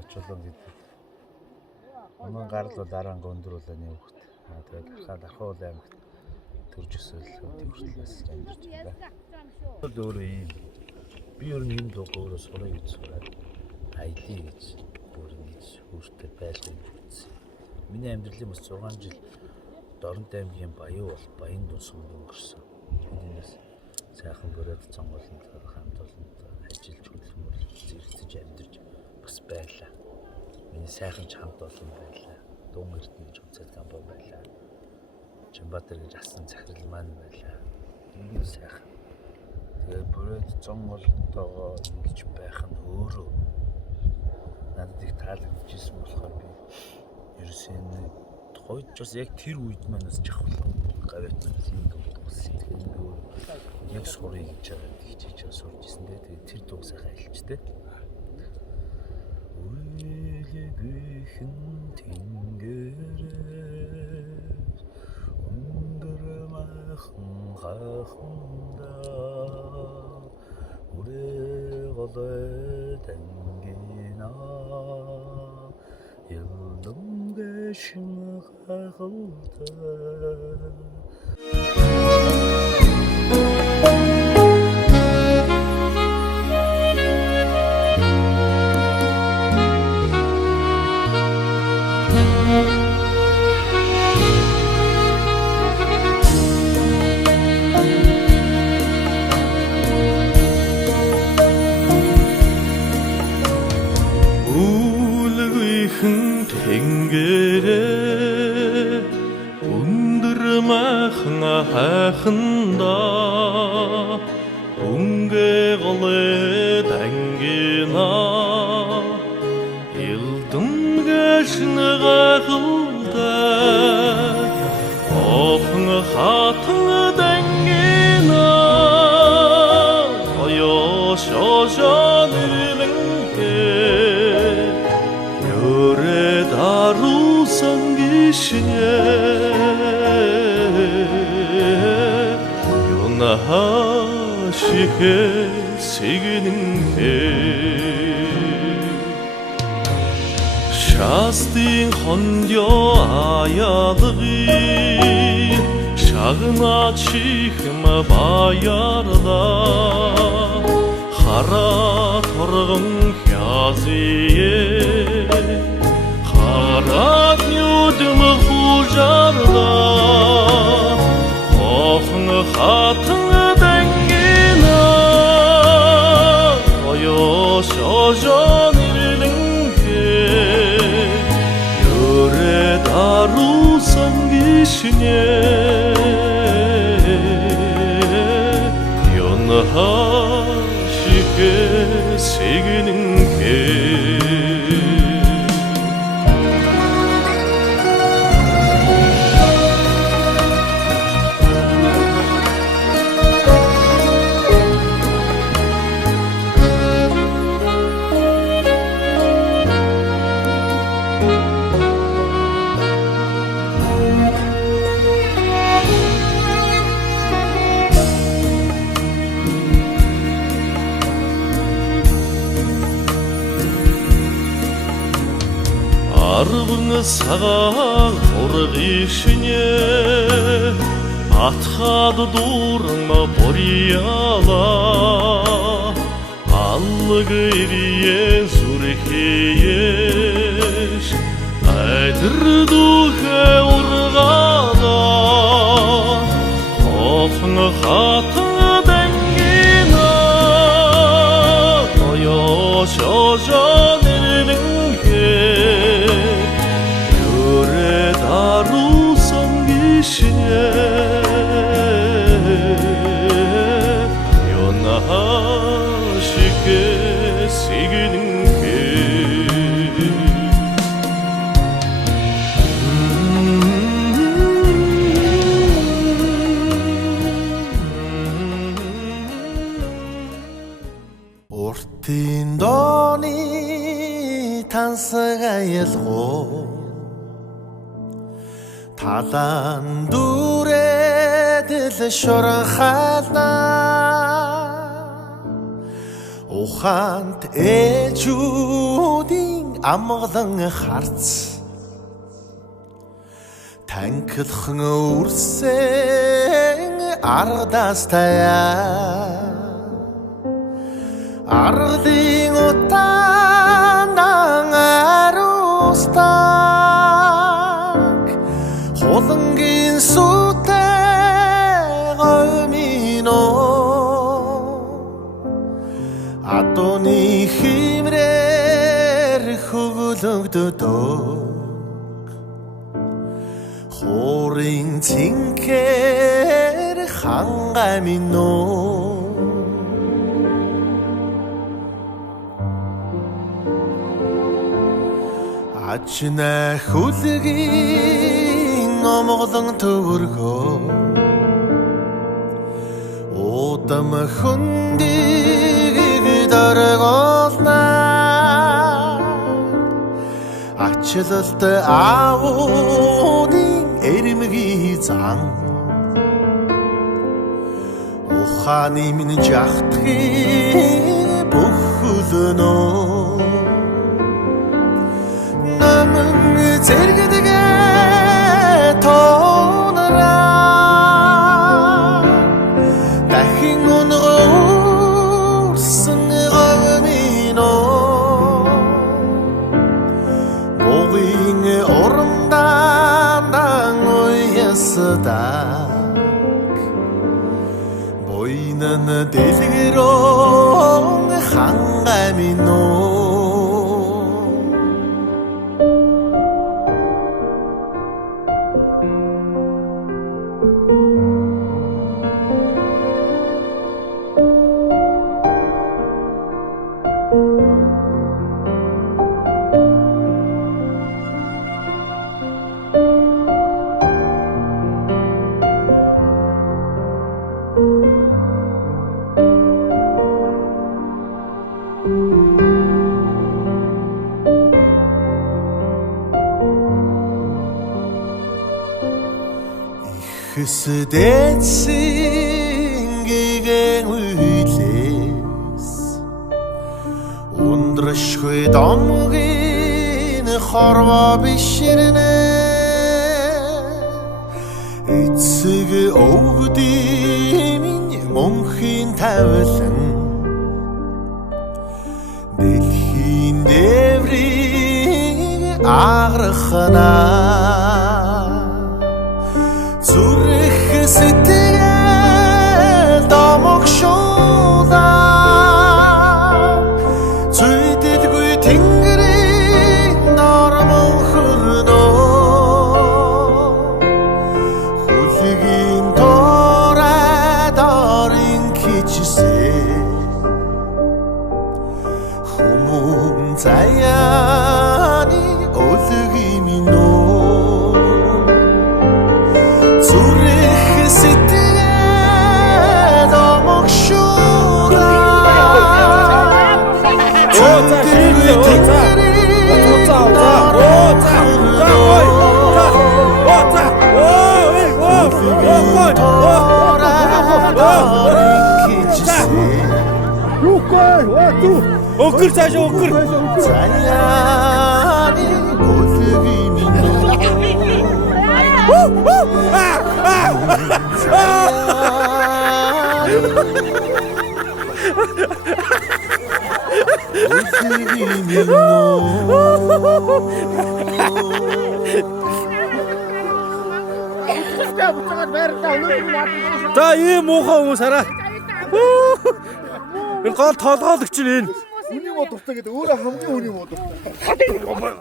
очлоо гэдэг. Өмнө гарал бол дараа өндөр болооны хөвгт. Тэгээд ахаад аймагт төрж өсөөл төвчлээс амьдарч байна. Өөрөө юм. Би ер нь энэ дуу өөрөө сурах гэж сураад ID гэж өөр ингэж өөртөө байлгах гэсэн. Миний амьдралын бас 6 жил Дорнод аймгийн Баян бол Баян дуусганд өнгөрсөн. Энээс сайхан бүрээд цонголонд хамт олонд ажиллаж хөдөлмөр зэрэгцэж амьдарч бас байлаа. Миний сайхан хамт олон байлаа. Дуун эрдэнэ гэж онцгой компани байлаа. Чамбатар гэж асан захирал маань байлаа. Энэ сайхан. Тэгээд бүрээд цонголонтойгоо ингэж байх нь өөрөө надад их таалагдчихсэн болохоор би ерөөсөө хойд ч бас яг тэр үед манаас жахвал гавьтнаас юм дуу сэтгэл яг сурыг гэж байгаа гэж сурж ирсэн дээ. Тэгээд тэр дуу сайхан айлчтэй. Үеийн тэнгэрээ өндрмахан хаханда үрээ дангина Yıldın kakıldı Тэнгэрээ өндрмахан хайханда өнгээ голээ дангина Yıldın гэшнэ гахалтай охон хатан дангина оё шошон Дарусан гişне Yona şike signinke Şastın хондё аялгы Шагна чихм баярда Хара торгон хязие Харат нүдм хужарда Охн хатн дангина Оё шожон ирлинге Ёре дарусан гишне Ёнха шике сигнинге Арвын сагаан ургишне атхад дурма борияла аллыг ирien зүрхееш айдэр духэ ургада офн хатан дангина оё шожон Дарусан гишне Ёна шике сигнинке Уртын дооны тансаг аялгуу Талан дүрэдэл шорхална Ухаант ээжүүдийн амгалан харц танхилхан үрсэн аргадаас таяа аргалын утаандан аруустаг хулангийн сүтэй гомино адууны химрээр хөглөгдөдөг хорин цинкэр хангамино ачна хүлгийн номглон төвөргөө удам хүндийг дөргөлнө ачлалт аавны эрмгийн зан ухааны минь жахтхи бүхлөнөө намын зэрэгдэгэ тоонараа дахин өнгөрсөн гомино богийн оромдан уясдаг боинан дэлгэрэн хангамино Хүсдэцэн гэгэн үйлээс ундрашгүй домгийн хорвоо биширнэ эцэг өвгдийн мөнхийн тавилан дэлхийн дээврийг аграхнаа зүрх сэтгэл домогшуулаа зүйдэлгүй тэнгэрийн нормон хөрнөө хүлгийн торад орин кичсээ хүмүүн заяаны өлгийн минөө Өнгөр цааш өнгөр. Заяаны өлгийн минь. За ийм муухай хүмүүс хараа. Энэ гол толгойлогч нь энэ. Үний мод дуртай гэдэг өөрөө хамгийн үний мод дуртай.